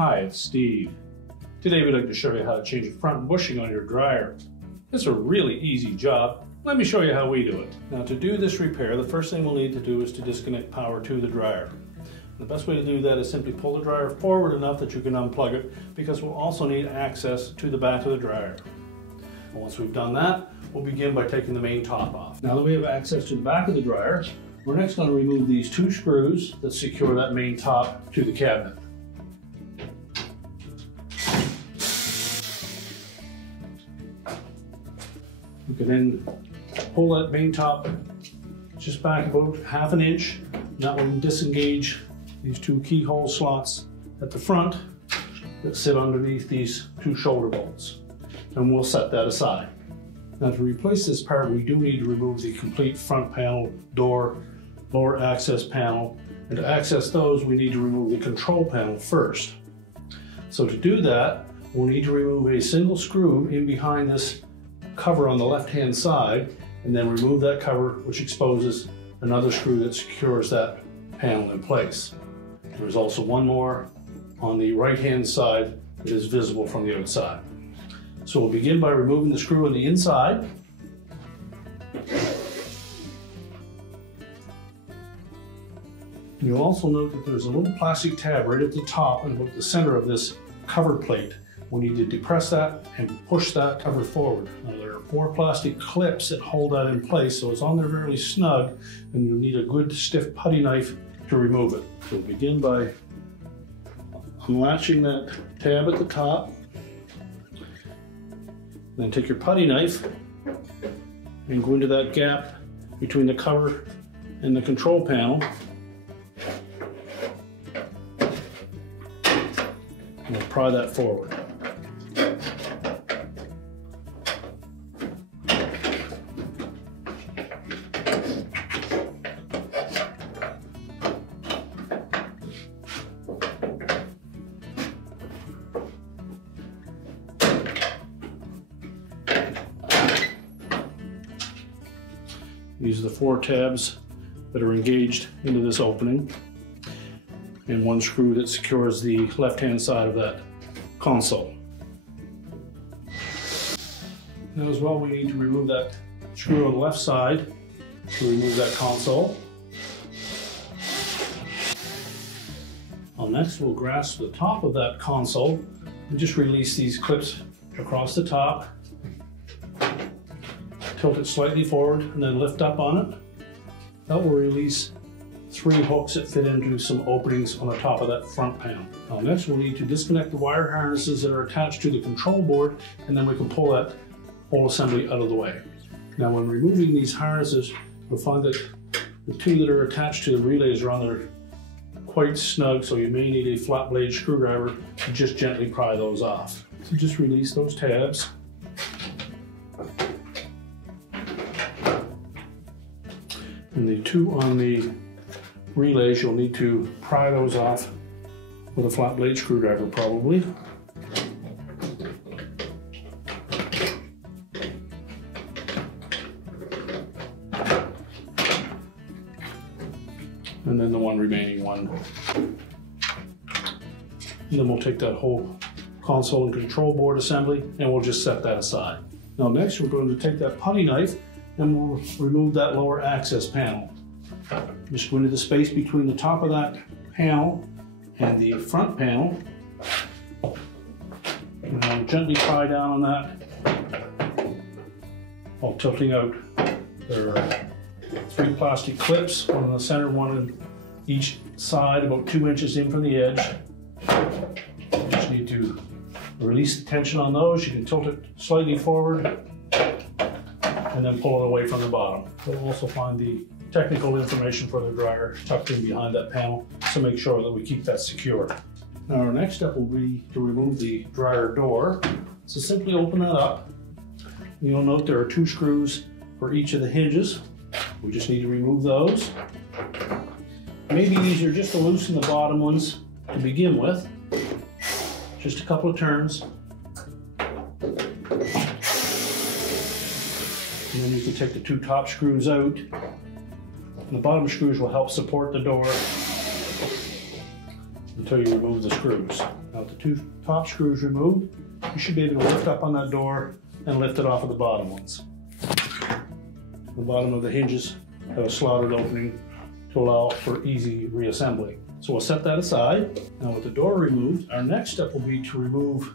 Hi, it's Steve. Today we'd like to show you how to change the front bushing on your dryer. It's a really easy job. Let me show you how we do it. Now to do this repair, the first thing we'll need to do is to disconnect power to the dryer. The best way to do that is simply pull the dryer forward enough that you can unplug it, because we'll also need access to the back of the dryer. And once we've done that, we'll begin by taking the main top off. Now that we have access to the back of the dryer, we're next going to remove these two screws that secure that main top to the cabinet. You can then pull that main top just back about ½ an inch. That will disengage these two keyhole slots at the front that sit underneath these two shoulder bolts. And we'll set that aside. Now to replace this part, we do need to remove the complete front panel, door, lower access panel. And to access those, we need to remove the control panel first. So to do that, we'll need to remove a single screw in behind this cover on the left-hand side, and then remove that cover, which exposes another screw that secures that panel in place. There's also one more on the right-hand side that is visible from the outside. So we'll begin by removing the screw on the inside. You'll also note that there's a little plastic tab right at the top and about the center of this cover plate. We need to depress that and push that cover forward. Now there are 4 plastic clips that hold that in place, so it's on there fairly snug, and you'll need a good stiff putty knife to remove it. So begin by unlatching that tab at the top. Then take your putty knife and go into that gap between the cover and the control panel. And we'll pry that forward. These are the 4 tabs that are engaged into this opening, and one screw that secures the left-hand side of that console. Now as well, we need to remove that screw on the left side to remove that console. Next, we'll grasp the top of that console and just release these clips across the top. Tilt it slightly forward and then lift up on it. That will release 3 hooks that fit into some openings on the top of that front panel. Now next, we'll need to disconnect the wire harnesses that are attached to the control board, and then we can pull that whole assembly out of the way. Now when removing these harnesses, you'll find that the 2 that are attached to the relays are on there quite snug, so you may need a flat blade screwdriver to just gently pry those off. So just release those tabs. And the 2 on the relays, you'll need to pry those off with a flat blade screwdriver probably. And then the one remaining one. And then we'll take that whole console and control board assembly and we'll just set that aside. Now next, we're going to take that putty knife and we'll remove that lower access panel. Just go into the space between the top of that panel and the front panel. And I'll gently pry down on that while tilting out. There are 3 plastic clips, one in the center, one in each side, about 2 inches in from the edge. You just need to release the tension on those. You can tilt it slightly forward and then pull it away from the bottom. You'll also find the technical information for the dryer tucked in behind that panel, so make sure that we keep that secure. Now our next step will be to remove the dryer door. So simply open that up. You'll note there are 2 screws for each of the hinges. We just need to remove those. It may be easier just to loosen the bottom ones to begin with. Just a couple of turns. And then you can take the 2 top screws out. And the bottom screws will help support the door until you remove the screws. Now Now with the two top screws removed, you should be able to lift up on that door and lift it off of the bottom ones. The bottom of the hinges have a slotted opening to allow for easy reassembly. So we'll set that aside. Now with the door removed, our next step will be to remove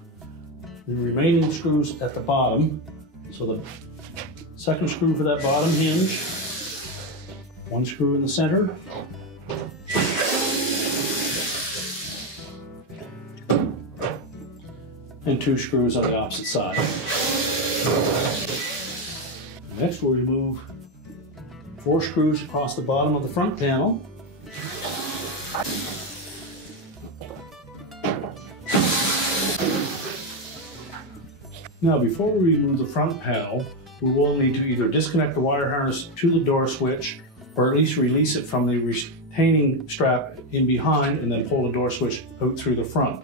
the remaining screws at the bottom. So the second screw for that bottom hinge, one screw in the center, and two screws on the opposite side. Next we'll remove 4 screws across the bottom of the front panel. Now before we remove the front panel, we will need to either disconnect the wire harness to the door switch or at least release it from the retaining strap in behind and then pull the door switch out through the front.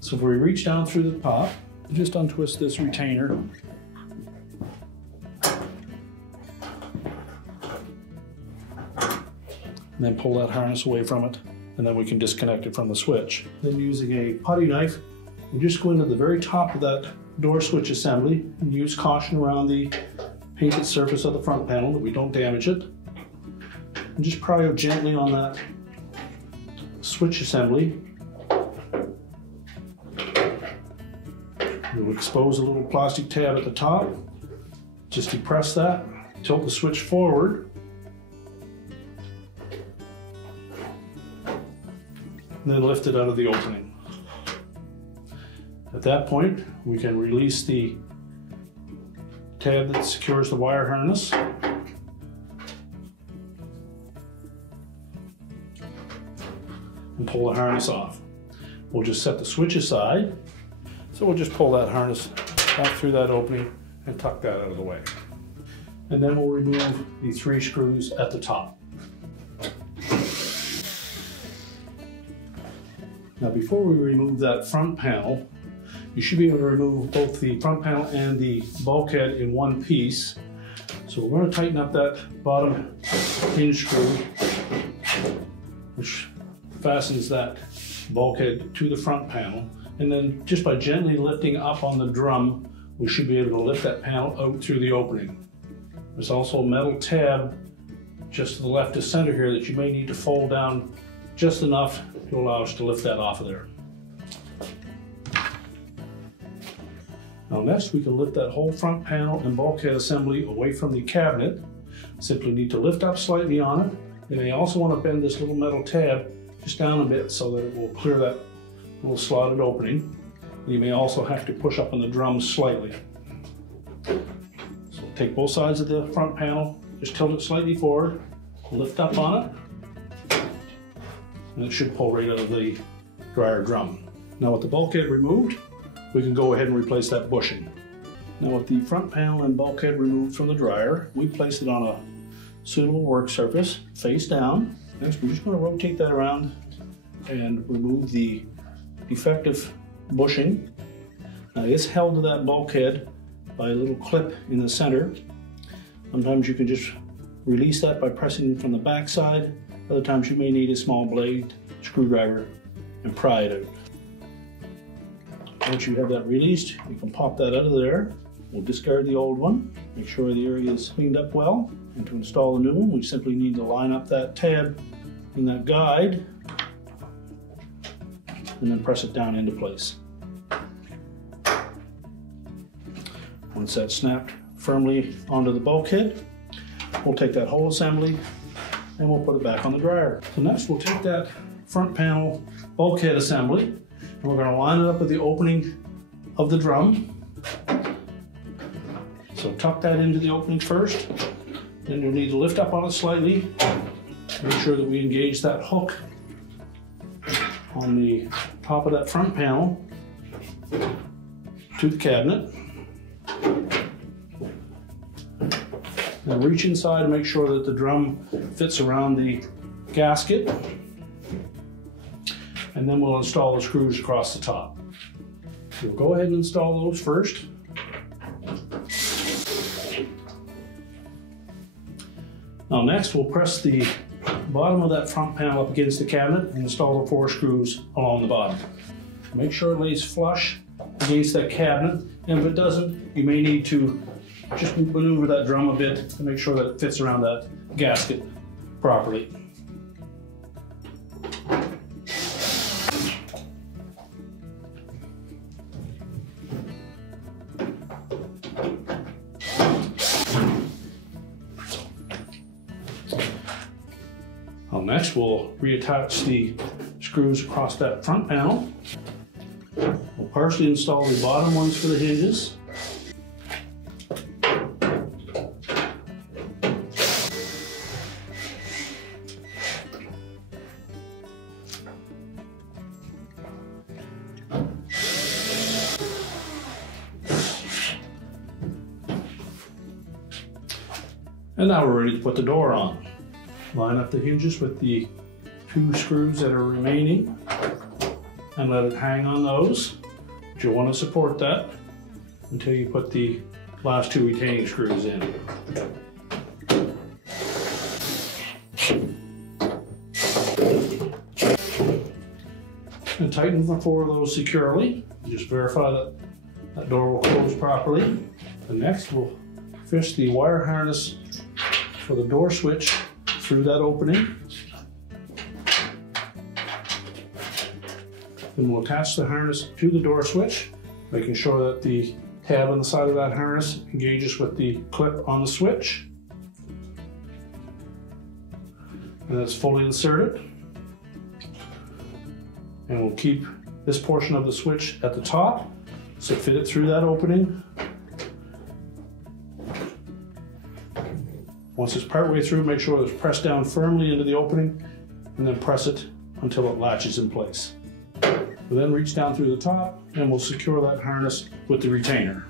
So if we reach down through the top, just untwist this retainer. And then pull that harness away from it, and then we can disconnect it from the switch. Then using a putty knife, we just go into the very top of that door switch assembly and use caution around the painted surface of the front panel that we don't damage it. And just pry out gently on that switch assembly. We'll expose a little plastic tab at the top. Just depress that, tilt the switch forward, and then lift it out of the opening. At that point, we can release the tab that secures the wire harness. And pull the harness off. We'll just set the switch aside. So we'll just pull that harness back through that opening and tuck that out of the way. And then we'll remove the 3 screws at the top. Now before we remove that front panel, you should be able to remove both the front panel and the bulkhead in one piece. So we're going to tighten up that bottom hinge screw, which fastens that bulkhead to the front panel. And then just by gently lifting up on the drum, we should be able to lift that panel out through the opening. There's also a metal tab just to the left of center here that you may need to fold down just enough to allow us to lift that off of there. Now next we can lift that whole front panel and bulkhead assembly away from the cabinet. Simply need to lift up slightly on it. You may also want to bend this little metal tab just down a bit so that it will clear that little slotted opening. You may also have to push up on the drum slightly. So take both sides of the front panel, just tilt it slightly forward, lift up on it, and it should pull right out of the dryer drum. Now with the bulkhead removed, we can go ahead and replace that bushing. Now with the front panel and bulkhead removed from the dryer, we place it on a suitable work surface, face down. Next we're just going to rotate that around and remove the defective bushing. Now it's held to that bulkhead by a little clip in the center. Sometimes you can just release that by pressing from the back side. Other times you may need a small blade screwdriver and pry it out. Once you have that released, you can pop that out of there. We'll discard the old one, make sure the area is cleaned up well. And to install the new one, we simply need to line up that tab in that guide and then press it down into place. Once that's snapped firmly onto the bulkhead, we'll take that whole assembly and we'll put it back on the dryer. So next we'll take that front panel bulkhead assembly and we're going to line it up with the opening of the drum. So tuck that into the opening first. Then you'll need to lift up on it slightly. Make sure that we engage that hook on the top of that front panel to the cabinet. Now reach inside and make sure that the drum fits around the gasket. And then we'll install the screws across the top. We'll go ahead and install those first. Now next we'll press the bottom of that front panel up against the cabinet and install the 4 screws along the bottom. Make sure it lays flush against that cabinet, and if it doesn't, you may need to just maneuver that drum a bit to make sure that it fits around that gasket properly. Next, we'll reattach the screws across that front panel. We'll partially install the bottom ones for the hinges. And now we're ready to put the door on. Line up the hinges with the 2 screws that are remaining and let it hang on those. But you'll want to support that until you put the last 2 retaining screws in. And tighten the 4 of those securely. Just verify that that door will close properly. And next we'll fish the wire harness for the door switch through that opening. Then we'll attach the harness to the door switch, making sure that the tab on the side of that harness engages with the clip on the switch. And it's fully inserted. And we'll keep this portion of the switch at the top, so fit it through that opening. Once it's partway through, make sure it's pressed down firmly into the opening and then press it until it latches in place. We'll then reach down through the top and we'll secure that harness with the retainer.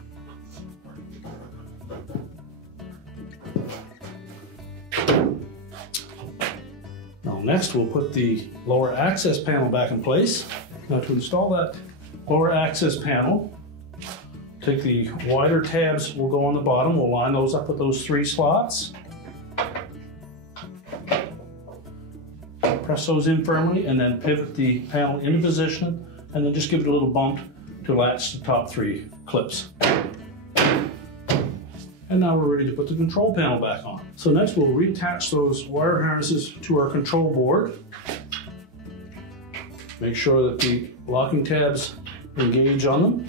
Now next we'll put the lower access panel back in place. Now to install that lower access panel, take the wider tabs will go on the bottom. We'll line those up with those 3 slots. Press those in firmly and then pivot the panel into position and then just give it a little bump to latch the top 3 clips. And now we're ready to put the control panel back on. So next we'll reattach those wire harnesses to our control board. Make sure that the locking tabs engage on them.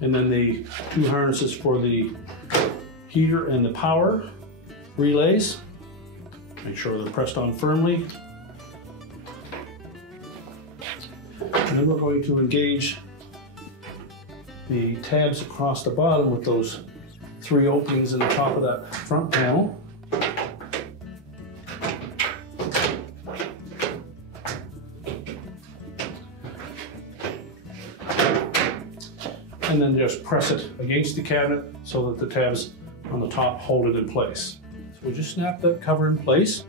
And then the 2 harnesses for the heater and the power relays. Make sure they're pressed on firmly. And then we're going to engage the tabs across the bottom with those 3 openings in the top of that front panel. And then just press it against the cabinet so that the tabs on the top hold it in place. So we'll just snap that cover in place.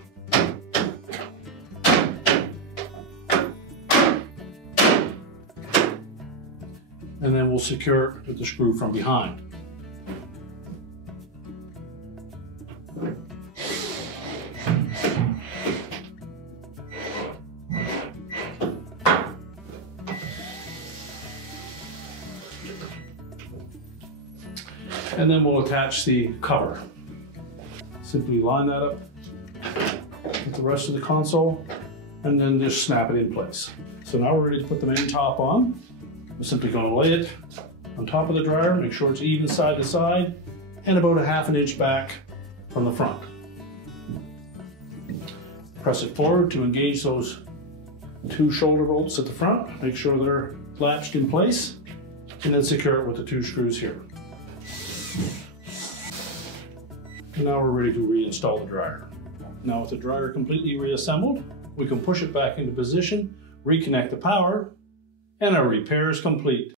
And then we'll secure it with the screw from behind. And then we'll attach the cover. Simply line that up with the rest of the console and then just snap it in place. So now we're ready to put the main top on. We're simply going to lay it on top of the dryer, make sure it's even side to side and about a ½ inch back from the front. Press it forward to engage those 2 shoulder bolts at the front. Make sure they're latched in place and then secure it with the 2 screws here. And now we're ready to reinstall the dryer. Now with the dryer completely reassembled, we can push it back into position, reconnect the power, and our repair is complete.